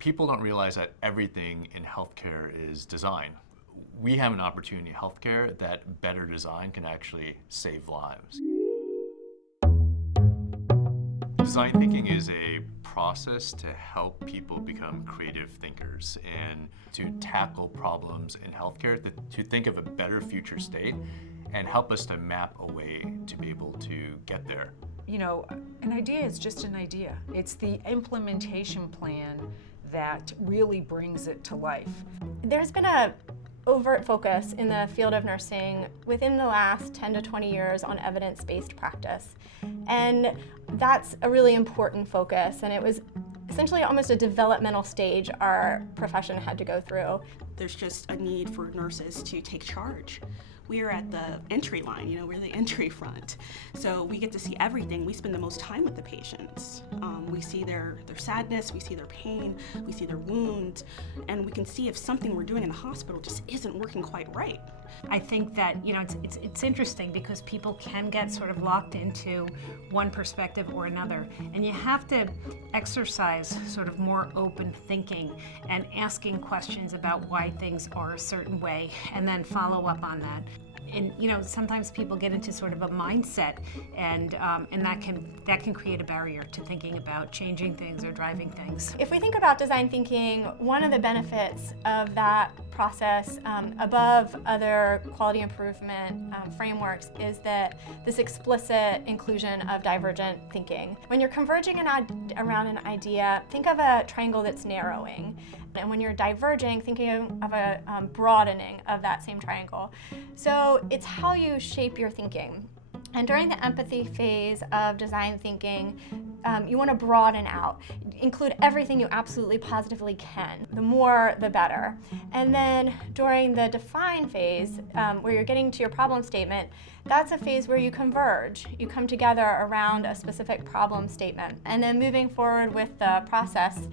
People don't realize that everything in healthcare is design. We have an opportunity in healthcare that better design can actually save lives. Design thinking is a process to help people become creative thinkers and to tackle problems in healthcare, to think of a better future state and help us to map a way to be able to get there. You know, an idea is just an idea. It's the implementation plan that really brings it to life. There's been a overt focus in the field of nursing within the last 10 to 20 years on evidence-based practice. And that's a really important focus, and it was essentially almost a developmental stage our profession had to go through. There's just a need for nurses to take charge. We are at the entry line, we're the entry front. So we get to see everything. We spend the most time with the patients. We see their sadness, we see their pain, we see their wounds, and we can see if something we're doing in the hospital just isn't working quite right. I think that, it's interesting because people can get sort of locked into one perspective or another, and you have to exercise sort of more open thinking and asking questions about why things are a certain way and then follow up on that. And sometimes people get into sort of a mindset, and that can create a barrier to thinking about changing things or driving things. If we think about design thinking, one of the benefits of that process, above other quality improvement frameworks, is that this explicit inclusion of divergent thinking. When you're converging around an idea, think of a triangle that's narrowing. And when you're diverging, thinking of a broadening of that same triangle. So it's how you shape your thinking. And during the empathy phase of design thinking, you want to broaden out, include everything you absolutely positively can. The more, the better. And then during the define phase, where you're getting to your problem statement, that's a phase where you converge. You come together around a specific problem statement. And then moving forward with the process,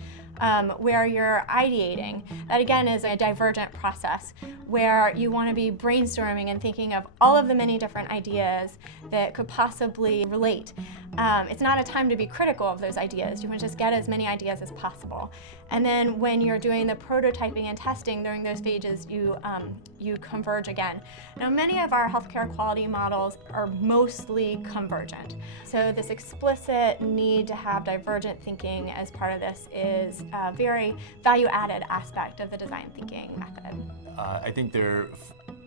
where you're ideating. That again is a divergent process where you want to be brainstorming and thinking of all of the many different ideas that could possibly relate. It's not a time to be critical of those ideas. You want to just get as many ideas as possible. And then when you're doing the prototyping and testing during those stages, you converge again. Now, many of our healthcare quality models are mostly convergent. So this explicit need to have divergent thinking as part of this is a very value-added aspect of the design thinking method. I think there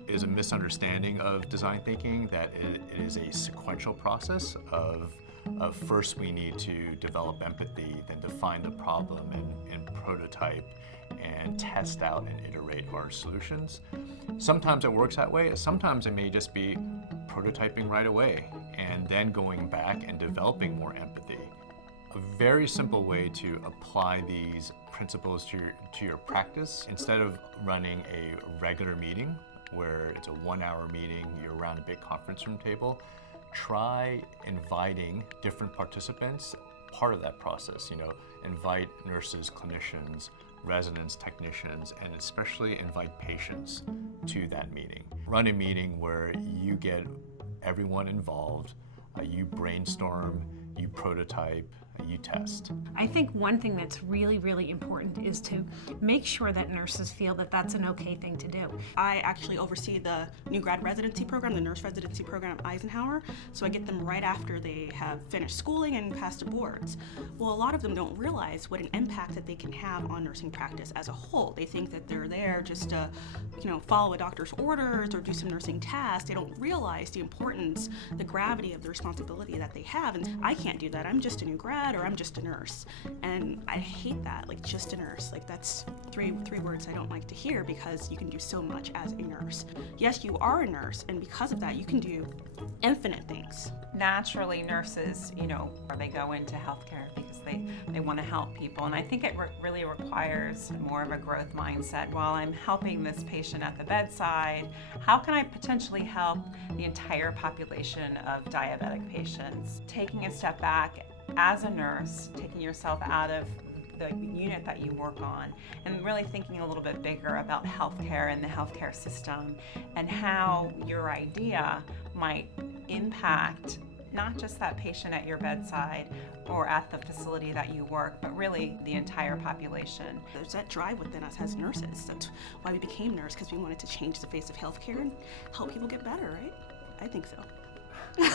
is a misunderstanding of design thinking that it is a sequential process of first we need to develop empathy, then define the problem and prototype and test out and iterate our solutions. Sometimes it works that way. Sometimes it may just be prototyping right away and then going back and developing more empathy. A very simple way to apply these principles to your practice, instead of running a regular meeting where it's a 1-hour meeting, you're around a big conference room table, try inviting different participants, part of that process. Invite nurses, clinicians, residents, technicians, and especially invite patients to that meeting. Run a meeting where you get everyone involved, you brainstorm, you prototype, you test. I think one thing that's really, really important is to make sure that nurses feel that that's an okay thing to do. I actually oversee the new grad residency program, the nurse residency program at Eisenhower, so I get them right after they have finished schooling and passed the boards. Well, a lot of them don't realize what an impact that they can have on nursing practice as a whole. They think that they're there just to, follow a doctor's orders or do some nursing tasks. They don't realize the importance, the gravity of the responsibility that they have. And I can't do that. I'm just a new grad, or I'm just a nurse. And I hate that, just a nurse. That's three words I don't like to hear, because you can do so much as a nurse. Yes, you are a nurse, and because of that, you can do infinite things. Naturally, nurses, they go into healthcare because they want to help people. And I think it really requires more of a growth mindset. While I'm helping this patient at the bedside, how can I potentially help the entire population of diabetic patients? Taking a step back as a nurse, taking yourself out of the unit that you work on, and really thinking a little bit bigger about healthcare and the healthcare system and how your idea might impact not just that patient at your bedside or at the facility that you work, but really the entire population. There's that drive within us as nurses. That's why we became nurse, because we wanted to change the face of healthcare and help people get better, right? I think so.